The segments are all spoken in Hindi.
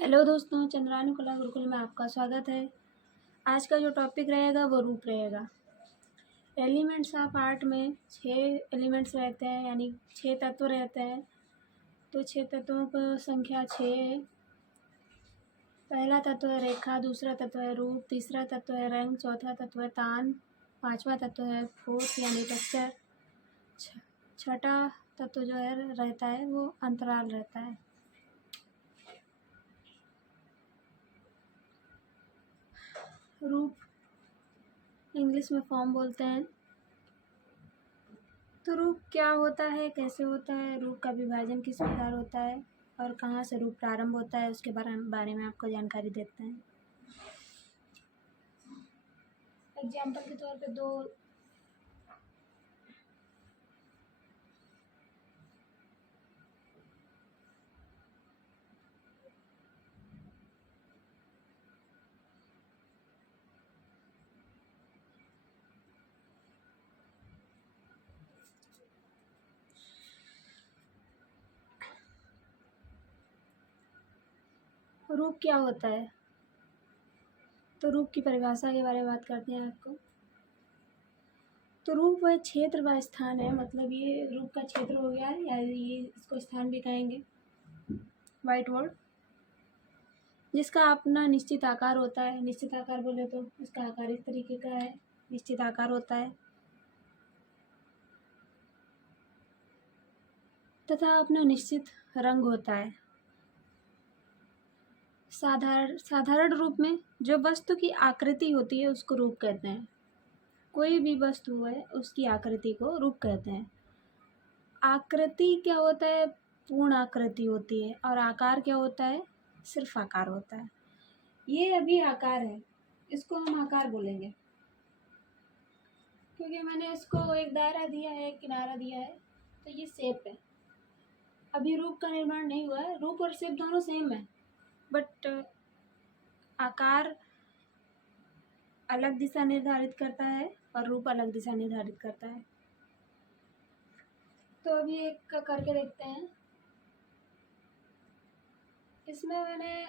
हेलो दोस्तों, चंद्रानु कला गुरुकुल में आपका स्वागत है। आज का जो टॉपिक रहेगा वो रूप रहेगा। एलिमेंट्स ऑफ आर्ट में 6 एलिमेंट्स रहते हैं, यानी 6 तत्व रहते हैं। तो 6 तत्वों की संख्या 6 है। पहला तत्व है रेखा, दूसरा तत्व है रूप, तीसरा तत्व है रंग, चौथा तत्व है तान, पांचवा तत्व है फोर्स यानी टेक्सचर, छठा तत्व जो है रहता है वो अंतराल रहता है। रूप इंग्लिश में फॉर्म बोलते हैं। तो रूप क्या होता है, कैसे होता है, रूप का विभाजन किस प्रकार होता है और कहाँ से रूप प्रारंभ होता है, उसके बारे में आपको जानकारी देते हैं। एग्जाम्पल के तौर पे दो रूप क्या होता है। तो रूप की परिभाषा के बारे में बात करते हैं आपको। तो रूप वह क्षेत्र व स्थान है, मतलब ये रूप का क्षेत्र हो गया या ये इसको स्थान भी कहेंगे, वाइट वर्ड, जिसका अपना निश्चित आकार होता है। निश्चित आकार बोले तो इसका आकार इस तरीके का है, निश्चित आकार होता है, तथा अपना निश्चित रंग होता है। साधारण रूप में जो वस्तु की आकृति होती है उसको रूप कहते हैं। कोई भी वस्तु है उसकी आकृति को रूप कहते हैं। आकृति क्या होता है, पूर्ण आकृति होती है, और आकार क्या होता है, सिर्फ आकार होता है। ये अभी आकार है, इसको हम आकार बोलेंगे क्योंकि मैंने इसको एक दायरा दिया है, एक किनारा दिया है, तो ये शेप है। अभी रूप का निर्माण नहीं हुआ है। रूप और शेप दोनों सेम है, बट आकार अलग दिशा निर्धारित करता है और रूप अलग दिशा निर्धारित करता है। तो अभी एक करके देखते हैं। इसमें मैंने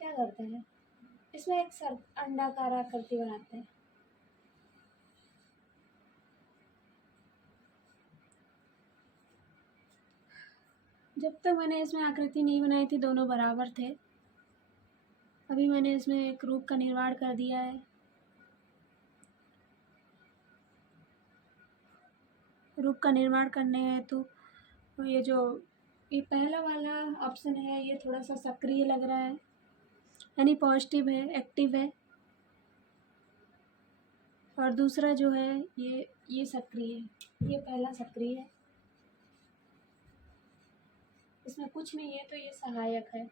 क्या करते हैं, इसमें एक अंडाकार आकृति बनाते हैं। जब तक मैंने इसमें आकृति नहीं बनाई थी दोनों बराबर थे। अभी मैंने इसमें एक रूप का निर्माण कर दिया है। रूप का निर्माण करने हेतु तो ये पहला वाला ऑप्शन है, ये थोड़ा सा सक्रिय लग रहा है, यानी पॉजिटिव है, एक्टिव है। और दूसरा जो है ये सक्रिय है, ये पहला सक्रिय है, इसमें कुछ नहीं है, तो ये सहायक है।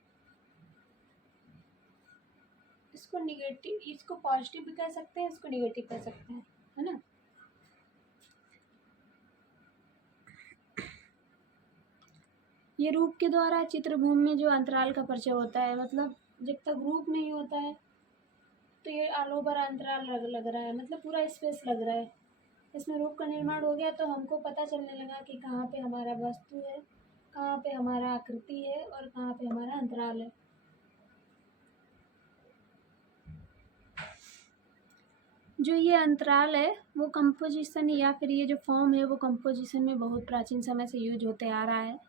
इसको निगेटिव, इसको पॉजिटिव भी कह सकते हैं, इसको निगेटिव कह सकते हैं, है ना। ये रूप के द्वारा चित्रभूमि में जो अंतराल का परिचय होता है, मतलब जब तक रूप नहीं होता है तो ये ऑल ओवर अंतराल लग रहा है, मतलब पूरा स्पेस लग रहा है। इसमें रूप का निर्माण हो गया तो हमको पता चलने लगा कि कहाँ पे हमारा वस्तु है, कहाँ पे हमारा आकृति है और कहाँ पे हमारा अंतराल है। जो ये अंतराल है वो कंपोजिशन या फिर ये जो फॉर्म है वो कंपोजिशन में बहुत प्राचीन समय से यूज होते आ रहा है।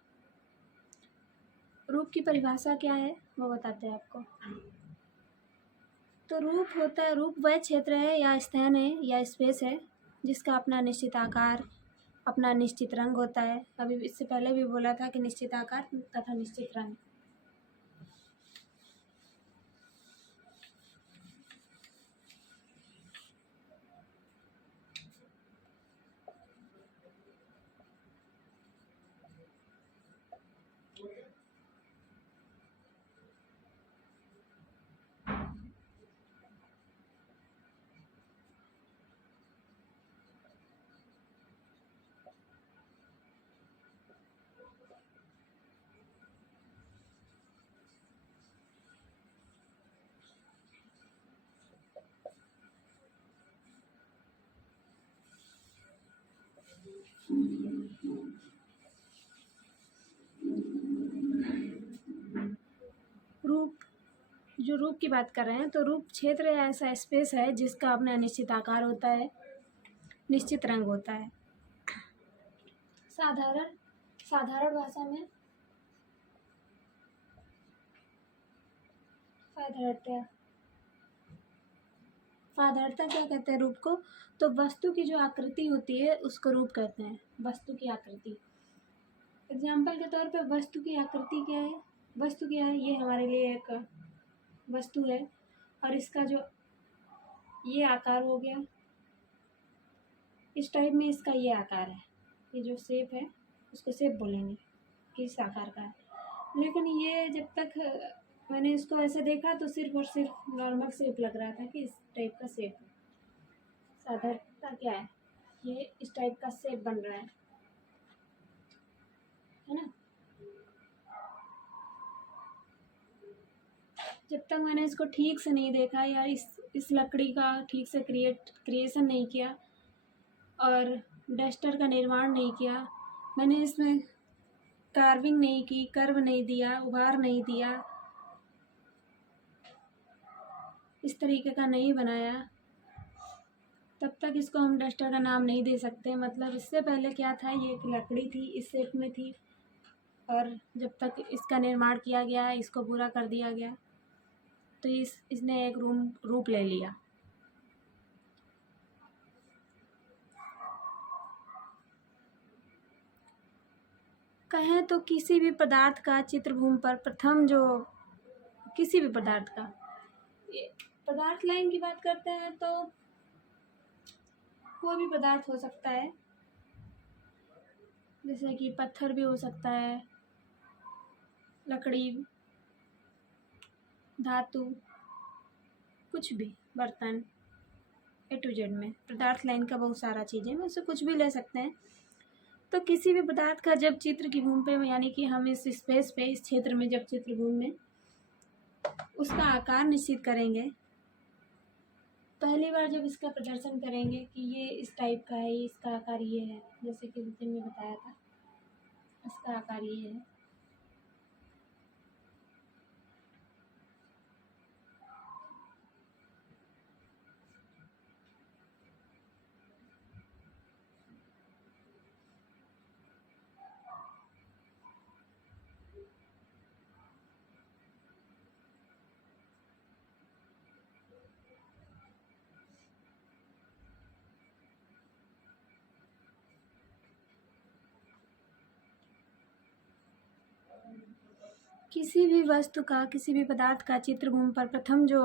रूप की परिभाषा क्या है वो बताते हैं आपको। तो रूप होता है, रूप वह क्षेत्र है या स्थान है या स्पेस है जिसका अपना निश्चित आकार, अपना निश्चित रंग होता है। अभी इससे पहले भी बोला था कि निश्चित आकार तथा निश्चित रंग। रूप, जो रूप की बात कर रहे हैं, तो रूप क्षेत्र ऐसा स्पेस है जिसका अपना निश्चित आकार होता है, निश्चित रंग होता है। साधारण साधारण भाषा में साधारणतया साधारणतः क्या कहते हैं रूप को? तो वस्तु की जो आकृति होती है उसको रूप कहते हैं, वस्तु की आकृति। एग्जाम्पल के तौर पे वस्तु की आकृति क्या है? वस्तु क्या है? ये हमारे लिए एक वस्तु है और इसका जो ये आकार हो गया, इस टाइप में इसका ये आकार है, ये जो शेप है उसको शेप बोलेंगे, किस आकार का है। लेकिन ये जब तक मैंने इसको ऐसे देखा तो सिर्फ और सिर्फ नॉर्मल शेप लग रहा था कि इस टाइप का शेप है। साधारणता क्या है? ये इस टाइप का शेप बन रहा है ना। जब तक मैंने इसको ठीक से नहीं देखा या इस लकड़ी का ठीक से क्रिएशन नहीं किया और डस्टर का निर्माण नहीं किया, मैंने इसमें कार्विंग नहीं की, कर्व नहीं दिया, उभार नहीं दिया, इस तरीके का नहीं बनाया, तब तक इसको हम डस्टर का नाम नहीं दे सकते। मतलब इससे पहले क्या था, ये एक लकड़ी थी, इस शेप में थी और जब तक इसका निर्माण किया गया, इसको पूरा कर दिया गया तो इसने एक रूप ले लिया। कहें तो किसी भी पदार्थ का चित्रभूमि पर प्रथम जो किसी भी पदार्थ का, पदार्थ लाइन की बात करते हैं तो कोई भी पदार्थ हो सकता है, जैसे कि पत्थर भी हो सकता है, लकड़ी, धातु, कुछ भी, बर्तन, ए टू जेड में पदार्थ लाइन का बहुत सारा चीज़ें में उससे कुछ भी ले सकते हैं। तो किसी भी पदार्थ का जब चित्र की भूमि पे, यानी कि हम इस स्पेस पे, इस क्षेत्र में जब चित्रभूमि में उसका आकार निश्चित करेंगे, पहली बार जब इसका प्रदर्शन करेंगे कि ये इस टाइप का है, इसका आकार ये है, जैसे कि उस दिन में बताया था, इसका आकार ये है, किसी भी वस्तु का, किसी भी पदार्थ का चित्रभूमि पर प्रथम जो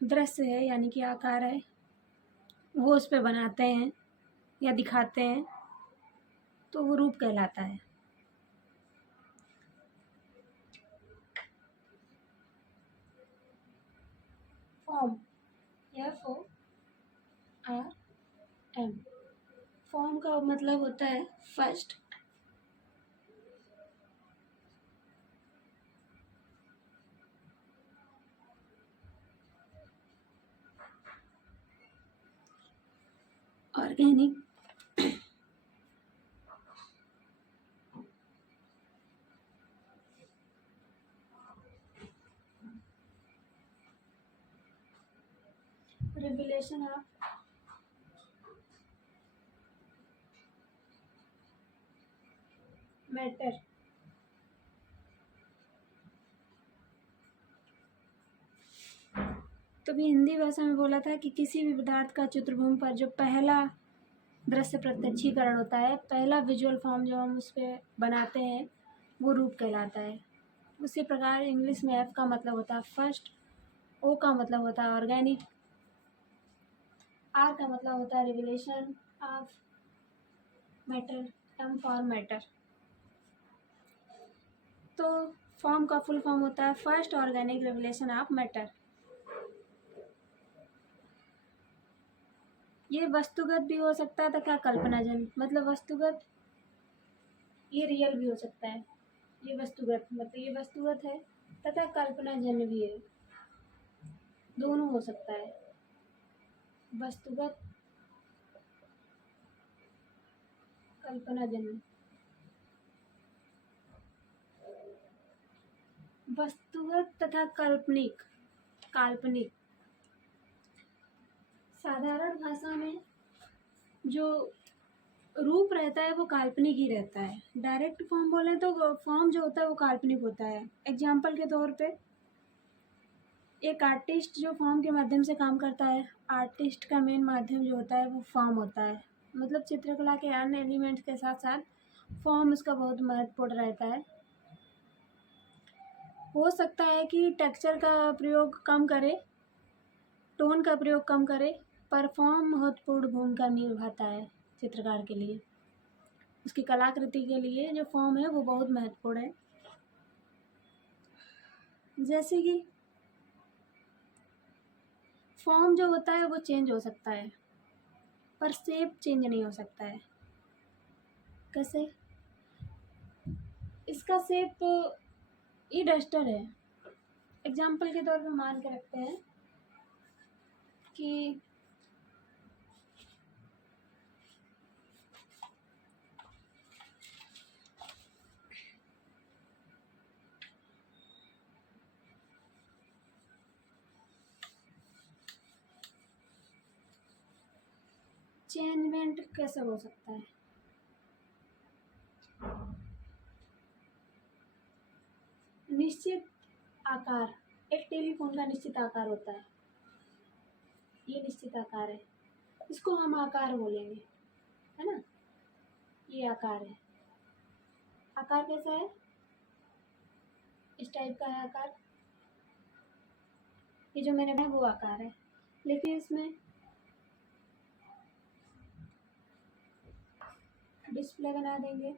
दृश्य है यानी कि आकार है वो उस पर बनाते हैं या दिखाते हैं तो वो रूप कहलाता है। फॉर्म, FORM, फॉर्म का मतलब होता है first, organic, revelation of matter, तो भी हिंदी भाषा में बोला था कि किसी भी पदार्थ का चित्रभूमि पर जो पहला दृश्य प्रत्यक्षीकरण होता है, पहला विजुअल फॉर्म जो हम उस पर बनाते हैं वो रूप कहलाता है। उसी प्रकार इंग्लिश में F का मतलब होता है फर्स्ट, O का मतलब होता है ऑर्गेनिक, R का मतलब होता है revelation of matter, M for matter. तो फॉर्म का फुल फॉर्म होता है first organic revelation of matter. ये वस्तुगत भी हो सकता है तथा कल्पनाजन्य, मतलब वस्तुगत, ये रियल भी हो सकता है, ये वस्तुगत मतलब ये वस्तुगत है तथा कल्पनाजन्य भी है, दोनों हो सकता है, वस्तुगत कल्पना जन्य। वस्तुगत तथा काल्पनिक। काल्पनिक साधारण भाषा में जो रूप रहता है वो काल्पनिक ही रहता है। डायरेक्ट फॉर्म बोले तो फॉर्म जो होता है वो काल्पनिक होता है। एग्जाम्पल के तौर पे एक आर्टिस्ट जो फॉर्म के माध्यम से काम करता है, आर्टिस्ट का मेन माध्यम जो होता है वो फॉर्म होता है। मतलब चित्रकला के अन्य एलिमेंट्स के साथ साथ फॉर्म उसका बहुत महत्वपूर्ण रहता है। हो सकता है कि टेक्सचर का प्रयोग कम करे, टोन का प्रयोग कम करे, पर फॉर्म महत्वपूर्ण भूमिका निभाता है चित्रकार के लिए। उसकी कलाकृति के लिए जो फॉर्म है वो बहुत महत्वपूर्ण है। जैसे कि फॉर्म जो होता है वो चेंज हो सकता है पर शेप चेंज नहीं हो सकता है। कैसे? इसका शेप ई डस्टर है। एग्जाम्पल के तौर पे मान के रखते हैं कि चेंजमेंट कैसे हो सकता है? निश्चित आकार, एक टेलीफोन का निश्चित आकार होता है, ये निश्चित आकार है, इसको हम आकार बोलेंगे, है ना। ये आकार है। आकार कैसा है? इस टाइप का है आकार। ये जो मैंने बनाया वो आकार है, लेकिन इसमें डिस्प्ले बना देंगे।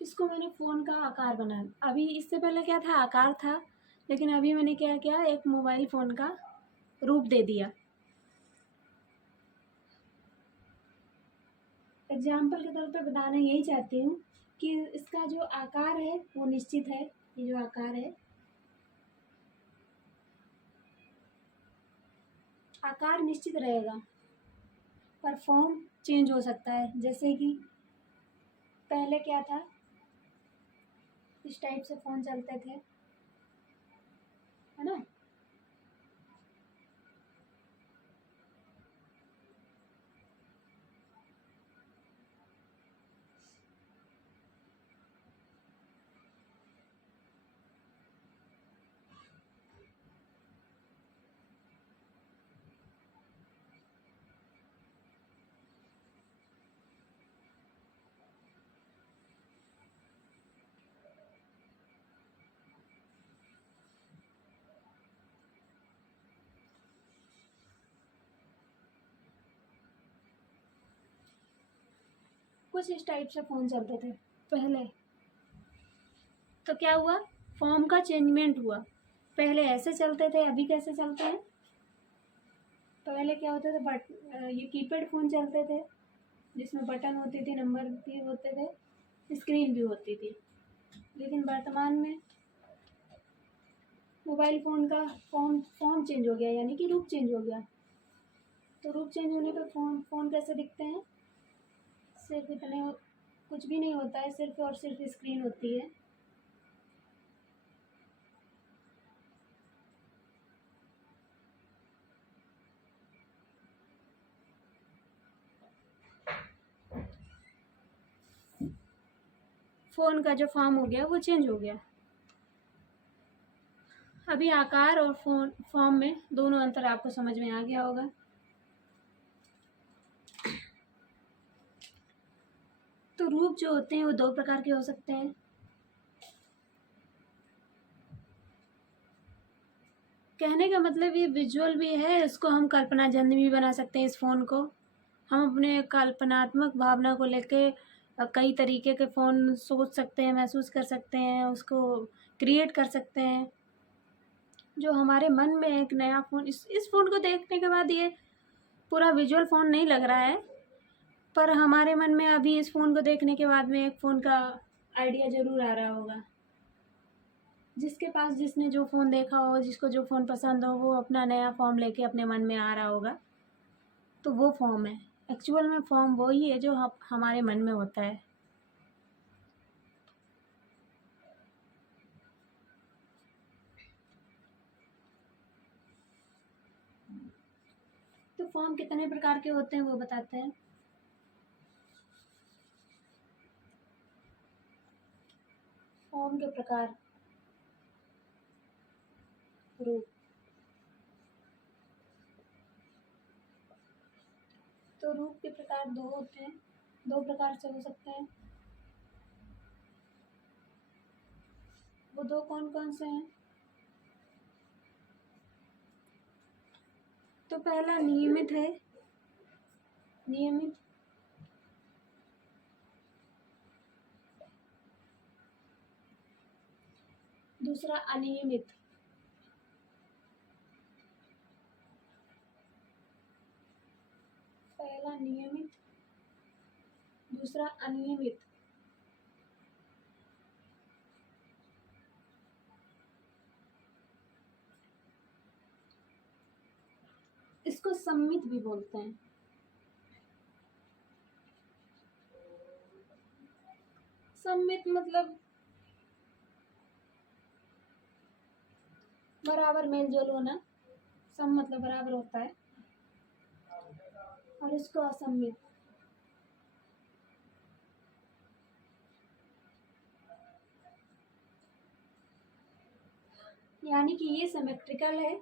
इसको मैंने फ़ोन का आकार बनाया। अभी इससे पहले क्या था? आकार था, लेकिन अभी मैंने क्या किया, एक मोबाइल फ़ोन का रूप दे दिया। एग्जाम्पल के तौर पे बताना यही चाहती हूँ कि इसका जो आकार है वो निश्चित है। ये जो आकार है, आकार निश्चित रहेगा पर फॉर्म चेंज हो सकता है। जैसे कि पहले क्या था, इस टाइप से फ़ोन चलते थे, है ना। कुछ इस टाइप से फ़ोन चलते थे पहले। तो क्या हुआ? फॉर्म का चेंजमेंट हुआ। पहले ऐसे चलते थे, अभी कैसे चलते हैं? पहले क्या होता था, ये कीपैड फ़ोन चलते थे जिसमें बटन होती थी, नंबर भी होते थे, स्क्रीन भी होती थी। लेकिन वर्तमान में मोबाइल फ़ोन का फॉर्म चेंज हो गया, यानी कि रूप चेंज हो गया। तो रूप चेंज होने पर फ़ोन कैसे दिखते हैं? सिर्फ इतने, कुछ भी नहीं होता है, सिर्फ और सिर्फ स्क्रीन होती है। फ़ोन का जो फॉर्म हो गया वो चेंज हो गया। अभी आकार और फॉर्म में दोनों अंतर आपको समझ में आ गया होगा। तो रूप जो होते हैं वो दो प्रकार के हो सकते हैं। कहने का मतलब ये विजुअल भी है, इसको हम कल्पनाजन्य भी बना सकते हैं। इस फ़ोन को हम अपने कल्पनात्मक भावना को लेके कई तरीके के फ़ोन सोच सकते हैं, महसूस कर सकते हैं, उसको क्रिएट कर सकते हैं। जो हमारे मन में एक नया फ़ोन, इस फ़ोन को देखने के बाद ये पूरा विजुअल फ़ोन नहीं लग रहा है, पर हमारे मन में अभी इस फ़ोन को देखने के बाद में एक फ़ोन का आइडिया ज़रूर आ रहा होगा। जिसके पास जिसने जो फ़ोन देखा हो, जिसको जो फ़ोन पसंद हो, वो अपना नया फ़ॉर्म लेके अपने मन में आ रहा होगा। तो वो फ़ॉर्म है, एक्चुअल में फ़ॉर्म वो ही है जो हमारे मन में होता है। तो फॉर्म कितने प्रकार के होते हैं वो बताते हैं। फॉर्म के प्रकार, रूप। तो रूप के प्रकार दो होते हैं, दो प्रकार से हो सकते हैं। वो दो कौन कौन से हैं? तो पहला नियमित है, नियमित। दूसरा अनियमित। पहला नियमित, दूसरा अनियमित। इसको सम्मित भी बोलते हैं। सम्मित मतलब बराबर मेल जोल होना। सम मतलब बराबर होता है, और इसको असम्मित। यानी कि ये सिमेट्रिकल है,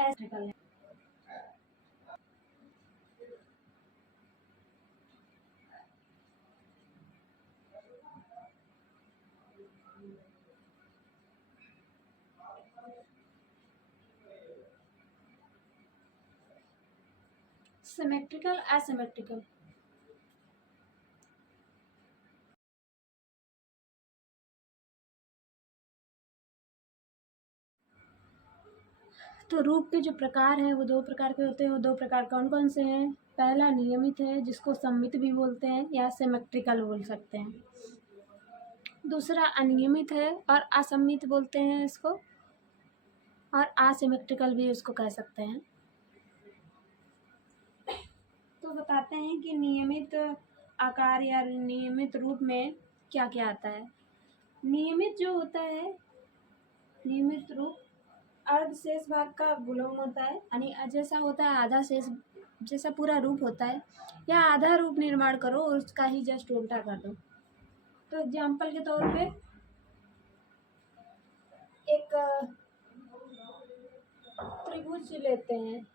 एसिमेट्रिकल है। Symmetrical, asymmetrical. तो रूप के जो प्रकार हैं वो दो प्रकार के होते हैं। वो दो प्रकार कौन कौन से हैं? पहला नियमित है, जिसको सम्मित भी बोलते हैं या सिमेट्रिकल बोल सकते हैं। दूसरा अनियमित है और असम्मित बोलते हैं इसको, और असिमेट्रिकल भी उसको कह सकते हैं। तो बताते हैं कि नियमित आकार या नियमित रूप में क्या क्या आता है। नियमित जो होता है, नियमित रूप अर्ध शेष भाग का गुणन होता है, यानी जैसा होता है आधा शेष, जैसा पूरा रूप होता है, या आधा रूप निर्माण करो और उसका ही जस्ट उल्टा कर दो। तो एग्जाम्पल के तौर पे एक त्रिभुज लेते हैं।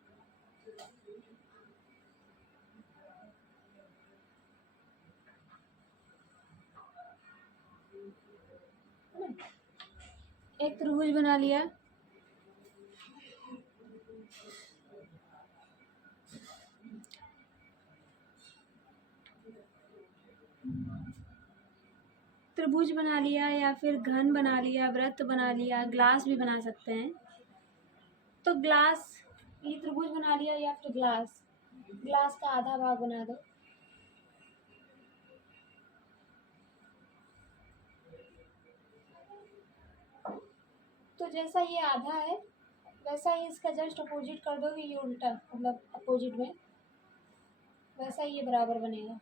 एक त्रिभुज बना लिया, त्रिभुज बना लिया या फिर घन बना लिया, वृत्त बना लिया, ग्लास भी बना सकते हैं। तो ग्लास, ये त्रिभुज बना लिया या फिर ग्लास, ग्लास का आधा भाग बना दो। तो जैसा ये आधा है वैसा ही इसका जस्ट अपोजिट कर दोगे, ये उल्टा मतलब अपोजिट में, वैसा ही ये बराबर बनेगा।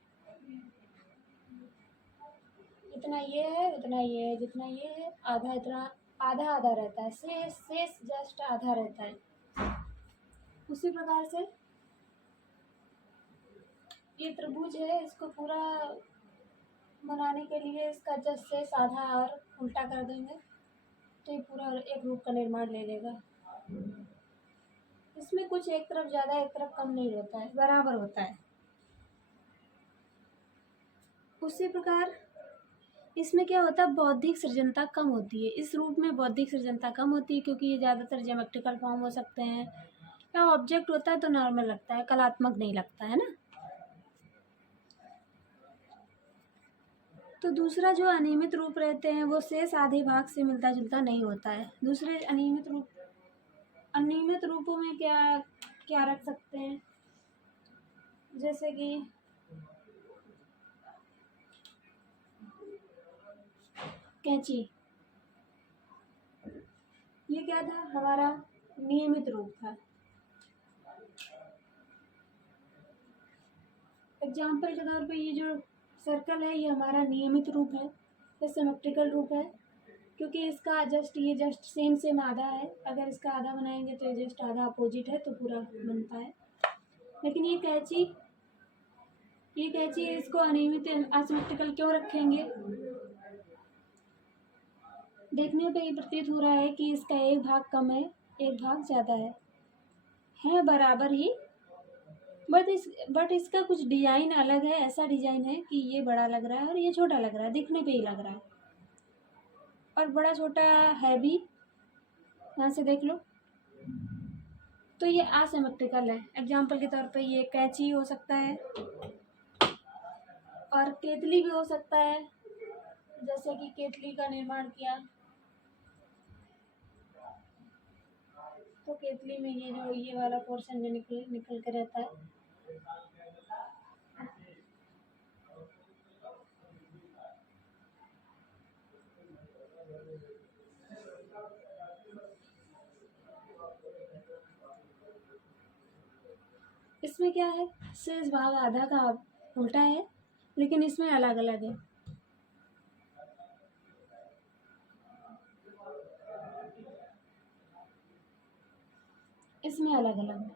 जितना ये है उतना ये है, जितना ये है आधा, इतना आधा आधा रहता है, शेष शेष जस्ट आधा रहता है। उसी प्रकार से ये त्रिभुज है, इसको पूरा बनाने के लिए इसका जस्ट शेष आधा और उल्टा कर देंगे तो ये पूरा एक रूप का निर्माण ले लेगा। इसमें कुछ एक तरफ ज़्यादा एक तरफ कम नहीं होता है, बराबर होता है। उसी प्रकार इसमें क्या होता है, बौद्धिक सृजनता कम होती है। इस रूप में बौद्धिक सृजनता कम होती है क्योंकि ये ज़्यादातर ज्योमेट्रिकल फॉर्म हो सकते हैं, या ऑब्जेक्ट होता है तो नॉर्मल लगता है, कलात्मक नहीं लगता है ना। तो दूसरा जो अनियमित रूप रहते हैं वो शेष आधे भाग से मिलता जुलता नहीं होता है। दूसरे अनियमित रूपों में क्या क्या रख सकते हैं, जैसे कि कैंची, ये क्या था, हमारा नियमित रूप था। एग्जाम्पल के तौर पे ये जो सर्कल है ये हमारा नियमित रूप है, ये सिमेट्रिकल रूप है, क्योंकि इसका जस्ट सेम आधा है। अगर इसका आधा बनाएंगे तो ये जस्ट आधा अपोजिट है तो पूरा बनता है। लेकिन ये कैंची इसको अनियमित असिमेट्रिकल क्यों रखेंगे? देखने पे ये प्रतीत हो रहा है कि इसका एक भाग कम है, एक भाग ज़्यादा है बराबर ही, बट इसका कुछ डिजाइन अलग है। ऐसा डिजाइन है कि ये बड़ा लग रहा है और ये छोटा लग रहा है, दिखने पे ही लग रहा है, और बड़ा छोटा है भी, यहाँ से देख लो। तो ये असिमेट्रिकल है। एग्जाम्पल के तौर पे ये कैंची हो सकता है और केतली भी हो सकता है, जैसे कि केतली का निर्माण किया तो केतली में ये वाला पोर्शन जो निकल के रहता है। इसमें क्या है, शेष भाग आधा का उल्टा है, लेकिन इसमें अलग अलग है। इसमें अलग अलग है,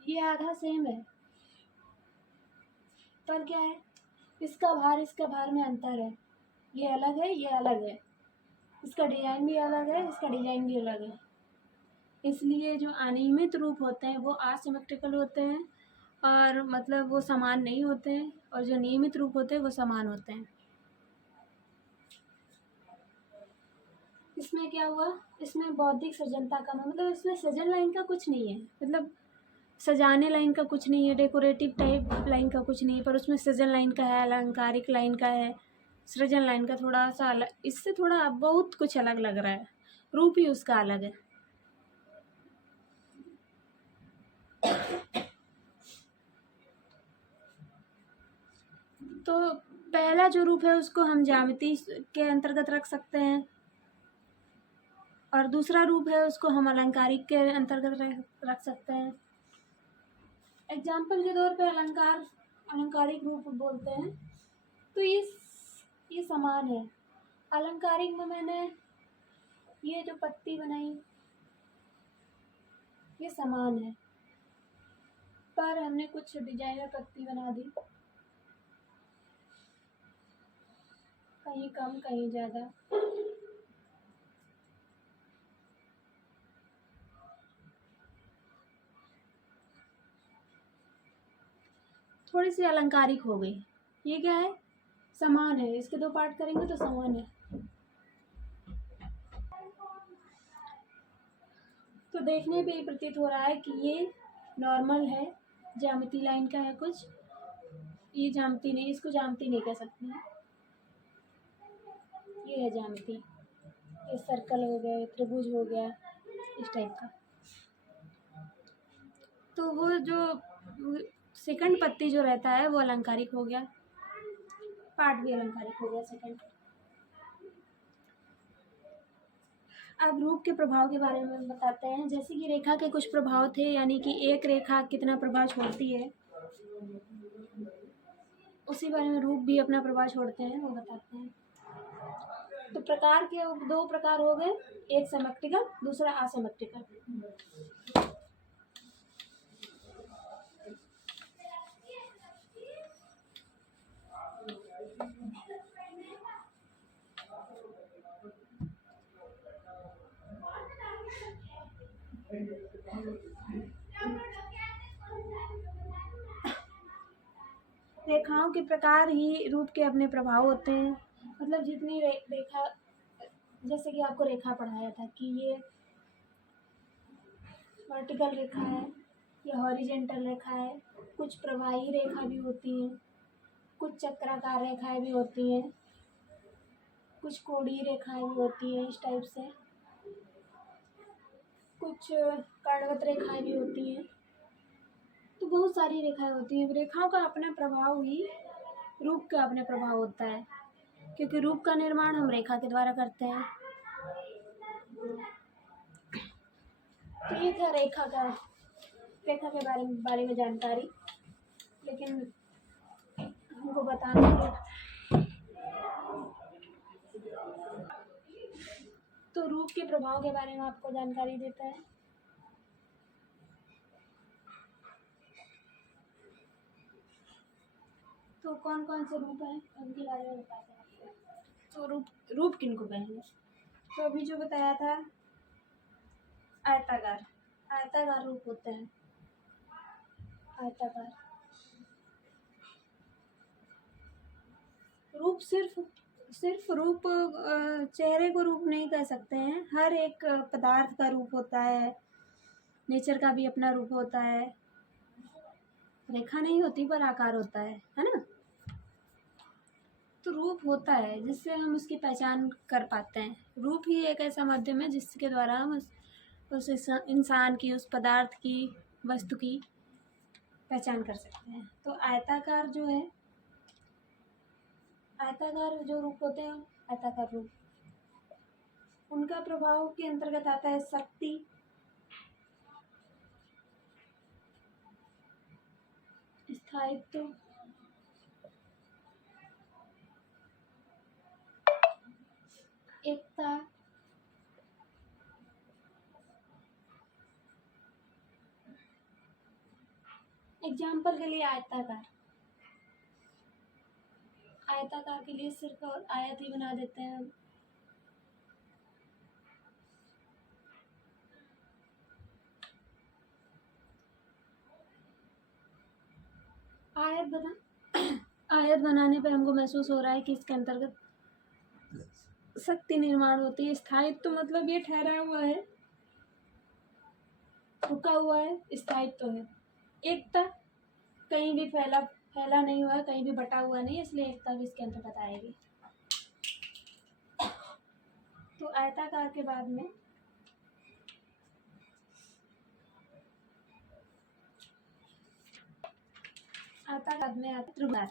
ये आधा सेम है, पर क्या है, इसका भार में अंतर है। ये अलग है, ये अलग है, इसका डिजाइन भी अलग है, इसका डिजाइन भी अलग है। इसलिए जो अनियमित रूप होते हैं वो असिमेट्रिकल होते हैं, और मतलब वो समान नहीं होते हैं, और जो नियमित रूप होते हैं वो समान होते हैं। इसमें क्या हुआ, इसमें बौद्धिक सृजनता कम है, मतलब इसमें सृजन लाइन का कुछ नहीं है, मतलब सजाने लाइन का कुछ नहीं है, डेकोरेटिव टाइप लाइन का कुछ नहीं है, पर उसमें सृजन लाइन का है, अलंकारिक लाइन का है, सृजन लाइन का थोड़ा सा अलग, इससे थोड़ा बहुत कुछ अलग लग रहा है, रूप ही उसका अलग है। तो पहला जो रूप है उसको हम ज्यामिति के अंतर्गत रख सकते हैं, और दूसरा रूप है उसको हम अलंकारिक के अंतर्गत रख सकते हैं। एग्जाम्पल के तौर पे अलंकारिक रूप बोलते हैं तो ये समान है। अलंकारिक में मैंने ये जो पत्ती बनाई ये समान है, पर हमने कुछ डिजाइनर पत्ती बना दी, कहीं कम कहीं ज़्यादा। थोड़ी सी अलंकारिक हो गई। ये क्या है, समान है, इसके दो पार्ट करेंगे तो समान है। तो देखने पे प्रतीत हो रहा है कि ये नॉर्मल है, ज्यामिति लाइन का है कुछ, ये ज्यामिति नहीं, इसको ज्यामिति नहीं कह सकते हैं, ये है ज्यामिति। ये सर्कल हो गया, त्रिभुज हो गया, इस टाइप का। तो वो जो सेकंड पत्ती जो रहता है वो अलंकारिक हो गया, पार्ट भी अलंकारिक हो गया सेकंड। अब रूप के प्रभाव के बारे में बताते हैं। जैसे कि रेखा के कुछ प्रभाव थे, यानी कि एक रेखा कितना प्रभाव छोड़ती है, उसी बारे में रूप भी अपना प्रभाव छोड़ते हैं, वो बताते हैं। तो प्रकार के दो प्रकार हो गए, एक सिमेट्रिकल, दूसरा असिमेट्रिकल। रेखाओं के प्रकार ही रूप के अपने प्रभाव होते हैं। मतलब जितनी रेखा, जैसे कि आपको रेखा पढ़ाया था कि ये वर्टिकल रेखा है या हॉरिजेंटल रेखा है, कुछ प्रवाही रेखा भी होती हैं, कुछ चक्राकार रेखाएं भी होती हैं, कुछ कोणीय रेखाएं भी होती हैं इस टाइप से, कुछ कर्णवत रेखाएं भी होती हैं। तो बहुत सारी रेखाएं होती हैं। रेखाओं का अपना प्रभाव ही रूप का अपना प्रभाव होता है, क्योंकि रूप का निर्माण हम रेखा के द्वारा करते हैं। तो ये था रेखा के बारे में जानकारी, लेकिन हमको बताना है तो रूप के प्रभाव के बारे में आपको जानकारी देता है। तो कौन कौन से रूप हैं उनके बारे में बताते हैं आपको। तो रूप किनको कहेंगे? तो अभी जो बताया था आयताकार रूप होते हैं। आयताकार रूप सिर्फ रूप चेहरे को रूप नहीं कह सकते हैं। हर एक पदार्थ का रूप होता है, नेचर का भी अपना रूप होता है। रेखा नहीं होती पर आकार होता है ना। तो रूप होता है जिससे हम उसकी पहचान कर पाते हैं। रूप ही एक ऐसा माध्यम है जिसके द्वारा हम उस इंसान की, उस पदार्थ की, वस्तु की पहचान कर सकते हैं। तो आयताकार जो रूप होते हैं, आयताकार रूप, उनका प्रभाव के अंतर्गत आता है शक्ति, स्थायित्व, एकता, एग्जाम्पल के लिए आयताकार के लिए सिर्फ आयत ही बना देते हैं। आयत बनाने पे हमको महसूस हो रहा है कि इसके अंतर्गत शक्ति निर्माण होती है। स्थायित्व मतलब ये ठहरा हुआ है, रुका हुआ है, स्थायित्व है। एकता कहीं भी फैला नहीं हुआ है, कहीं भी बटा हुआ नहीं, इसलिए एकता भी इसके अंतर्गत आएगी। तो आयताकार के बाद में आता त्रिभुजाकार।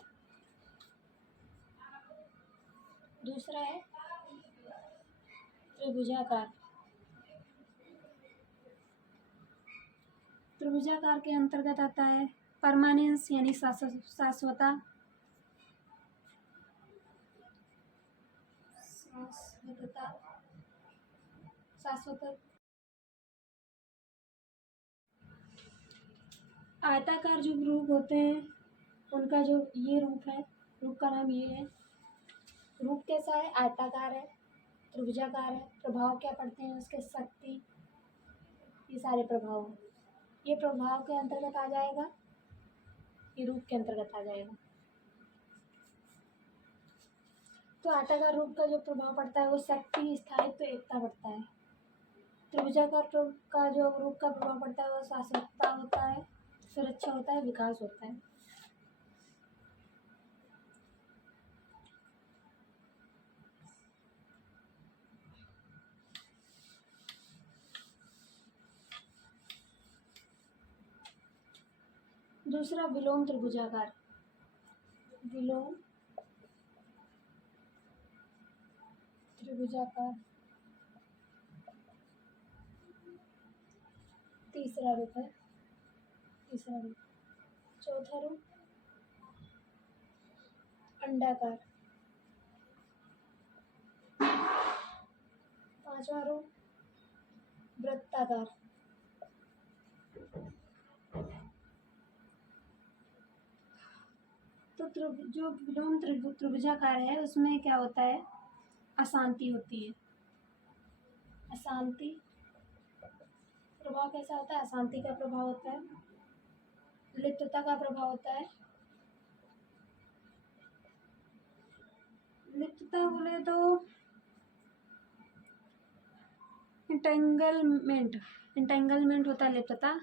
दूसरा है त्रिभुजाकार। त्रिभुजाकार के अंतर्गत आता है परमानेंस यानी शाश्वतता, आयताकार जो रूप होते हैं उनका जो ये रूप है, रूप का नाम ये है। रूप कैसा है? आयताकार है, त्रिभुजाकार है। प्रभाव क्या पड़ते हैं उसके? शक्ति, ये सारे प्रभाव, ये प्रभाव के अंतर्गत आ जाएगा, ये रूप के अंतर्गत आ जाएगा। तो आयताकार रूप का जो प्रभाव पड़ता है वो शक्ति, स्थायित्व, एकता पड़ता है। त्रिभुजाकार का जो रूप का प्रभाव पड़ता है वो शाश्वतता होता है, सुरक्षा होता है, विकास होता है। दूसरा विलोम त्रिभुजाकार। विलोम त्रिभुजाकार तीसरा रूप है। चौथा रूप अंडाकार। पांचवा रूप वृत्ताकार। तो जो विलोम त्रिभुजाकार है उसमें क्या होता है? अशांति होती है। अशांति प्रभाव कैसा होता है? अशांति का प्रभाव होता है, लिप्तता का प्रभाव होता है। लिप्तता बोले तो इंटेंगलमेंट होता है लिप्तता,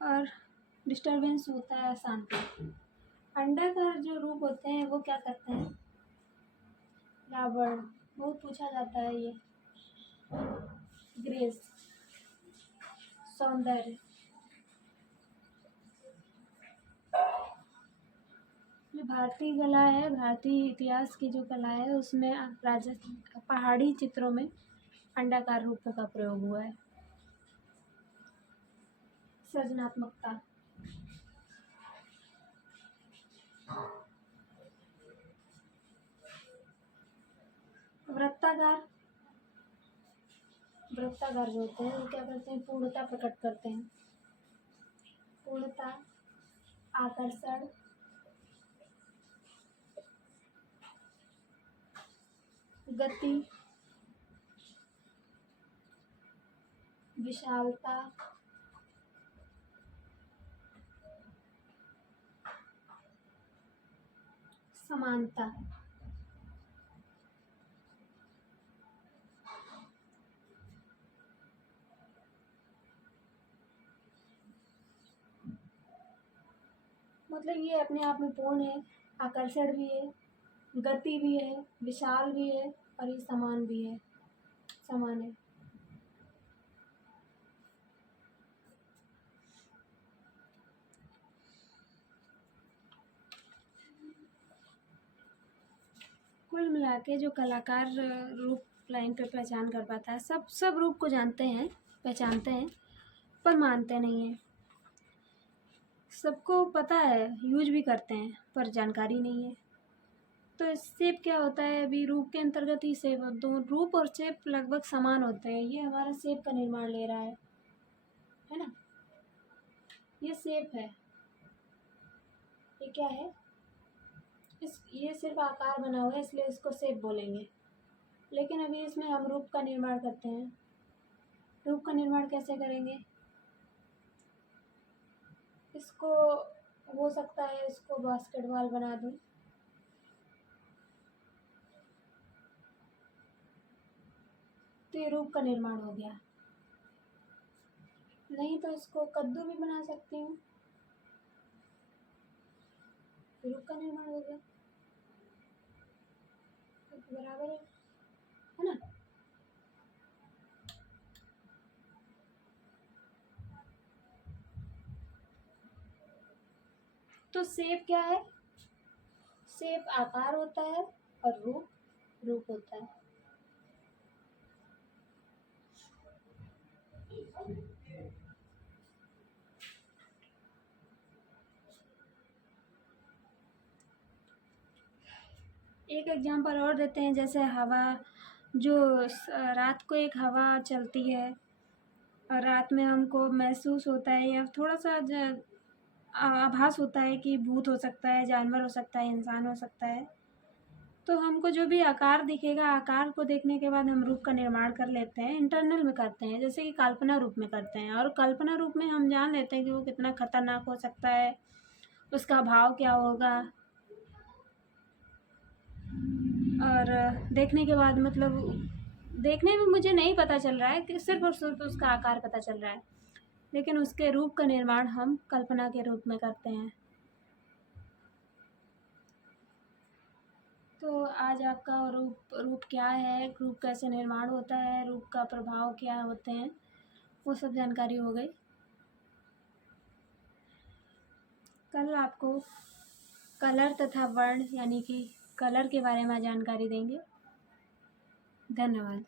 और डिस्टर्बेंस होता है शांति। अंडाकार जो रूप होते हैं वो क्या करते हैं? रावण, बहुत पूछा जाता है ये। ग्रेस, सौंदर्य। जो भारतीय कला है, भारतीय इतिहास की जो कला है, उसमें पहाड़ी चित्रों में अंडाकार रूपों का प्रयोग हुआ है। सृजनात्मकता। वृत्ताकार जो होते हैं वो क्या करते हैं? पूर्णता प्रकट करते हैं। पूर्णता, आकर्षण, गति, विशालता, समानता। मतलब ये अपने आप में पूर्ण है, आकर्षण भी है, गति भी है, विशाल भी है, और ये समान भी है, समान है। कुल मिला के जो कलाकार रूप लाइन पे पहचान कर पाता है, सब रूप को जानते हैं, पहचानते हैं, पर मानते नहीं हैं। सबको पता है, यूज भी करते हैं, पर जानकारी नहीं है। तो शेप क्या होता है? अभी रूप के अंतर्गत ही शेप, दो रूप और शेप लगभग समान होते हैं। ये हमारा शेप का निर्माण ले रहा है ना? ये शेप है, ये क्या है? ये सिर्फ आकार बना हुआ है, इसलिए इसको शेप बोलेंगे। लेकिन अभी इसमें हम रूप का निर्माण करते हैं। रूप का निर्माण कैसे करेंगे? इसको हो सकता है इसको बास्केटबॉल बना दूं, तो ये रूप का निर्माण हो गया। नहीं तो इसको कद्दू भी बना सकती हूँ, रूप का निर्माण हो गया, तो बराबर है ना? तो शेप क्या है? शेप आकार होता है, और रूप होता है। एक एग्जांपल और देते हैं, जैसे हवा, जो रात को एक हवा चलती है, और रात में हमको महसूस होता है या थोड़ा सा आभास होता है कि भूत हो सकता है, जानवर हो सकता है, इंसान हो सकता है। तो हमको जो भी आकार दिखेगा, आकार को देखने के बाद हम रूप का निर्माण कर लेते हैं, इंटरनल में करते हैं, जैसे कि कल्पना रूप में करते हैं। और कल्पना रूप में हम जान लेते हैं कि वो कितना खतरनाक हो सकता है, उसका भाव क्या होगा, और देखने के बाद मतलब देखने में मुझे नहीं पता चल रहा है कि सिर्फ और सिर्फ उसका आकार पता चल रहा है, लेकिन उसके रूप का निर्माण हम कल्पना के रूप में करते हैं। तो आज आपका रूप क्या है, रूप कैसे निर्माण होता है, रूप का प्रभाव क्या होते हैं, वो सब जानकारी हो गई। कल आपको कलर तथा वर्ण यानी कि कलर के बारे में जानकारी देंगे। धन्यवाद।